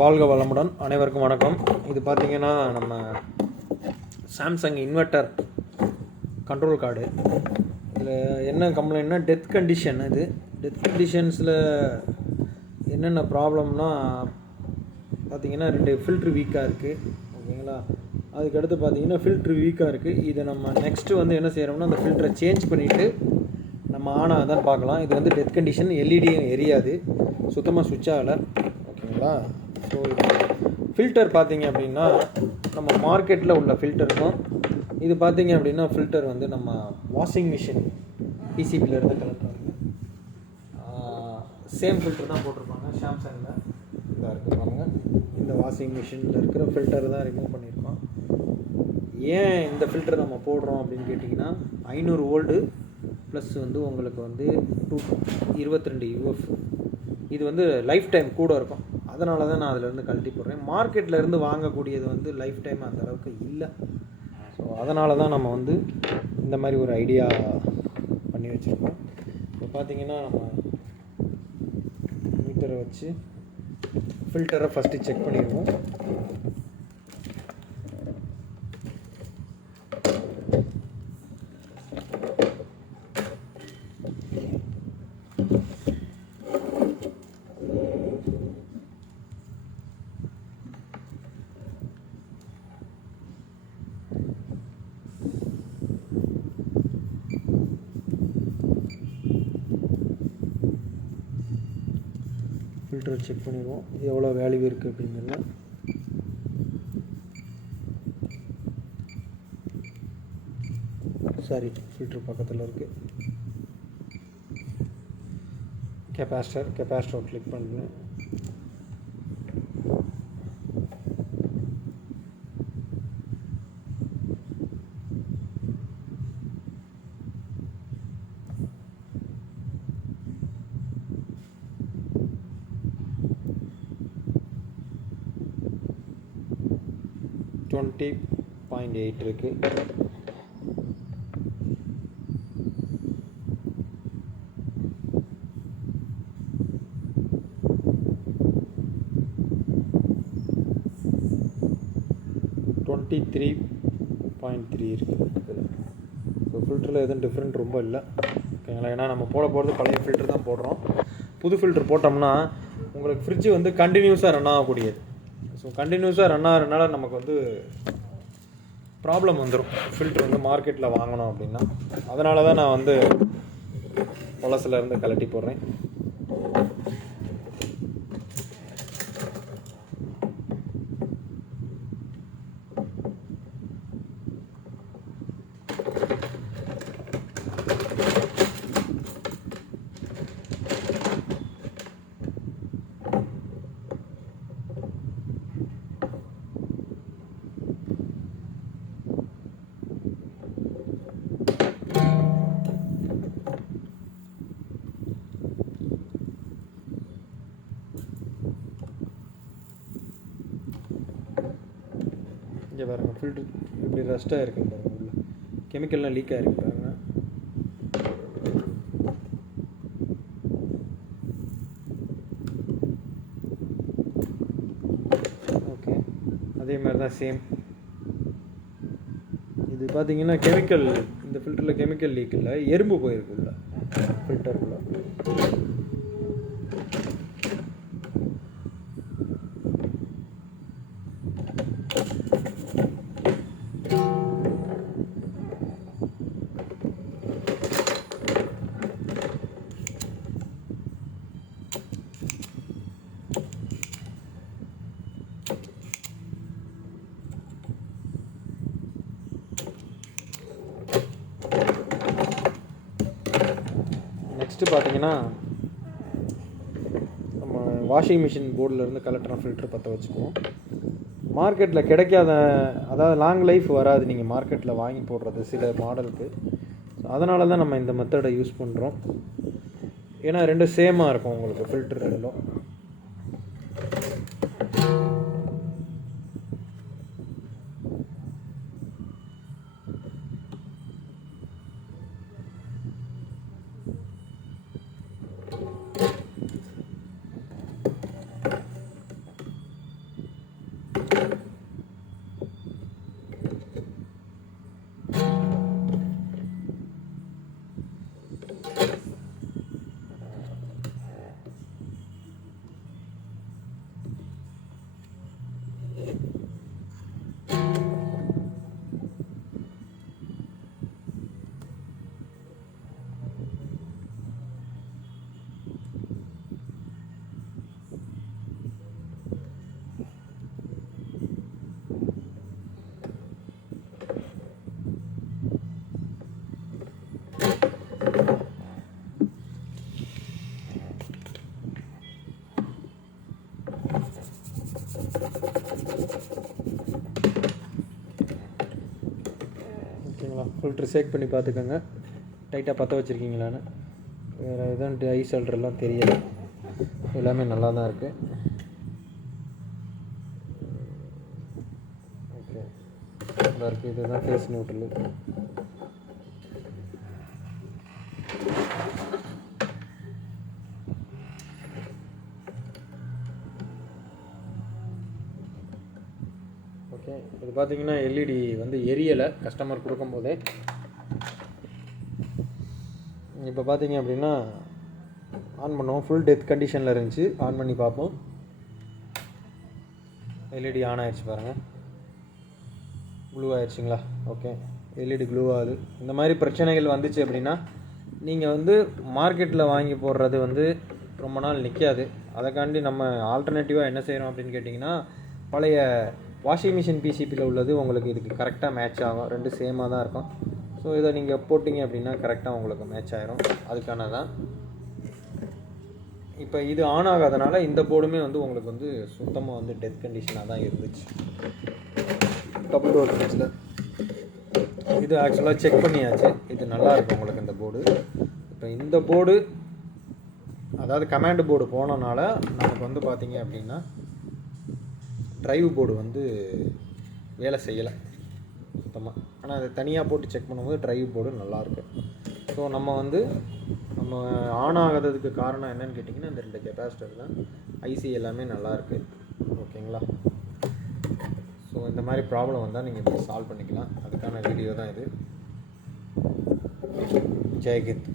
வாழ்க வளமுடன். அனைவருக்கும் வணக்கம். இது பார்த்திங்கன்னா நம்ம சாம்சங் இன்வெர்ட்டர் கண்ட்ரோல் கார்டு. இதில் என்ன கம்ப்ளைண்ட்னா டெத் கண்டிஷன். இது டெத் கண்டிஷன்ஸில் என்னென்ன ப்ராப்ளம்னா பார்த்திங்கன்னா 2 ஃபில்ட்ரு வீக்காக இருக்குது. ஓகேங்களா. அதுக்கடுத்து பார்த்திங்கன்னா ஃபில்ட்ரு வீக்காக இருக்குது. இதை நம்ம நெக்ஸ்ட்டு என்ன செய்கிறோம்னா அந்த ஃபில்டரை சேஞ்ச் பண்ணிவிட்டு நம்ம ஆன் ஆகுதான்னு பார்க்கலாம். இது டெத் கண்டிஷன், எல்இடியும் எரியாது, சுத்தமாக சுவிட்ச் ஆகலை. ஓகேங்களா. ஸோ ஃபில்டர் பார்த்திங்க அப்படின்னா நம்ம மார்க்கெட்டில் உள்ள ஃபில்டருக்கும் இது பார்த்திங்க அப்படின்னா ஃபில்டர் நம்ம வாஷிங் மிஷின் பிசிபியிலேருந்து கலெக்ட் பண்ணுங்க. சேம் ஃபில்டர் தான் போட்டிருப்பாங்க சாம்சங்கில். இதாக இருக்குது பாருங்கள். இந்த வாஷிங் மிஷினில் இருக்கிற ஃபில்டர் தான் ரிமூவ் பண்ணியிருக்கோம். ஏன் இந்த ஃபில்டர் நம்ம போடுறோம் அப்படின்னு கேட்டிங்கன்னா 500 வோல்ட்டு ப்ளஸ் உங்களுக்கு 22 UF. இது லைஃப் டைம் கூட இருக்கும். அதனால தான் நான் அதிலேருந்து கழட்டி போடுறேன். மார்க்கெட்டில் இருந்து வாங்கக்கூடியது லைஃப் டைம் அந்தளவுக்கு இல்லை. ஸோ அதனால தான் நம்ம இந்த மாதிரி ஒரு ஐடியா பண்ணி வச்சுருக்கோம். இப்போ பார்த்திங்கன்னா நம்ம மீட்டரை வச்சு ஃபில்டரை ஃபஸ்ட்டு செக் பண்ணிடுவோம். ஃபில்டரை செக் பண்ணிடுவோம் எவ்வளோ வேல்யூ இருக்குது அப்படிங்கிறத. சாரி, ஃபில்டர் பக்கத்தில் இருக்குது. கெப்பாசிட்டர் கிளிக் பண்ணுறேன். $20.8 இருக்குது. $23.3 இருக்குது. ஸோ ஃபில்டரில் எதுவும் டிஃப்ரெண்ட் ரொம்ப இல்லை. ஓகேங்களா. ஏன்னா நம்ம போகிறது பழைய ஃபில்டர் தான் போடுறோம். புது ஃபில்டர் போட்டோம்னா உங்களுக்கு ஃப்ரிட்ஜு கண்டினியூஸாக ரன் ஆகக்கூடியது. ஸோ கண்டினியூஸாக ரன் ஆகிறதுனால நமக்கு ப்ராப்ளம் வந்துடும். ஃபில்டர் மார்க்கெட்டில் வாங்கணும் அப்படின்னா அதனால தான் நான் பழசுலேருந்து கழட்டி போடுறேன். இங்கே பாருங்கள், ஃபில்ட்ரு இப்படி ரஸ்ட்டாக இருக்குன்னு பாருங்கள். உள்ள கெமிக்கல்லாம் லீக் ஆகிருக்கு பாருங்கள். ஓகே, அதே மாதிரி தான் சேம். இது பார்த்தீங்கன்னா கெமிக்கல், இந்த ஃபில்டரில் கெமிக்கல் லீக் இல்லை, எறும்பு போயிருக்கு உள்ள ஃபில்டருக்குள்ள. நெக்ஸ்ட்டு பார்த்தீங்கன்னா நம்ம வாஷிங் மிஷின் போர்டிலேருந்து கலெக்டர் ஃபில்டர் பற்ற வச்சுக்குவோம். மார்க்கெட்டில் கிடைக்காத, அதாவது லாங் லைஃப் வராது நீங்கள் மார்க்கெட்டில் வாங்கி போடுறது சில மாடலுக்கு. அதனால தான் நம்ம இந்த மெத்தடை யூஸ் பண்ணுறோம். ஏன்னா ரெண்டும் சேமாக இருக்கும் உங்களுக்கு ஃபில்டர் ரெண்டும். ஓகேங்களா, ஃபில்ட்ரு செக் பண்ணி பார்த்துக்கோங்க டைட்டாக பற்ற வச்சுருக்கீங்களான்னு. வேறு எதுவும் ஐ சல்ட்ரெல்லாம் தெரியலை, எல்லாமே நல்லா தான் இருக்குது. ஓகே, நல்லா இருக்குது. இதுதான் ஃபேஸ் நியூட்ரலு. ஓகே, இது பார்த்தீங்கன்னா எல்இடி வந்து எரியலை கஸ்டமர் கொடுக்கும்போதே. இப்போ பார்த்தீங்க அப்படின்னா ஆன் பண்ணுவோம். ஃபுல் டெத் கண்டிஷனில் இருந்துச்சு. ஆன் பண்ணி பார்ப்போம். எல்இடி ஆன் ஆகிடுச்சு பாருங்கள், ப்ளூ ஆகிடுச்சிங்களா. ஓகே, எல்இடி ப்ளூ ஆகுது. இந்த மாதிரி பிரச்சனைகள் வந்துச்சு அப்படின்னா நீங்கள் வந்து மார்க்கெட்டில் வாங்கி போடுறது வந்து ரொம்ப நாள் நிற்காது. அதைக்காண்டி நம்ம ஆல்டர்னேட்டிவாக என்ன செய்கிறோம் அப்படின்னு கேட்டிங்கன்னா, பழைய வாஷிங் மிஷின் பிசிபியில் உள்ளது உங்களுக்கு இதுக்கு கரெக்டாக மேட்ச் ஆகும். ரெண்டு சேமாக தான் இருக்கும். ஸோ இதை நீங்கள் போட்டிங்க அப்படின்னா கரெக்டாக உங்களுக்கு மேட்ச் ஆகிரும். அதுக்கான தான் இப்போ இது ஆன் ஆகாதனால இந்த போர்டுமே வந்து உங்களுக்கு வந்து சுத்தமாக வந்து டெத் கண்டிஷனாக தான் இருந்துச்சு. டபுள் டோர் ஃப்ரிட்ஜில் இது ஆக்சுவலாக செக் பண்ணியாச்சு. இது நல்லாயிருக்கு உங்களுக்கு இந்த போர்டு. இப்போ இந்த போர்டு அதாவது கமாண்டு போர்டு போனனால நமக்கு வந்து பார்த்திங்க அப்படின்னா ட்ரைவ் போர்டு வந்து வேலை செய்யலை சுத்தமாக. ஆனால் அதை தனியாக போட்டு செக் பண்ணும்போது ட்ரைவ் போர்டு நல்லாயிருக்கு. ஸோ நம்ம ஆன் ஆகாததுக்கு காரணம் என்னன்னு கேட்டிங்கன்னா இந்த 2 கெப்பாசிட்டர் தான். ஐசி எல்லாமே நல்லாயிருக்கு. ஓகேங்களா. ஸோ இந்த மாதிரி ப்ராப்ளம் வந்தால் நீங்கள் இப்படி சால்வ் பண்ணிக்கலாம். அதுக்கான வீடியோ தான் இது. ஜெய்ஹிந்த்.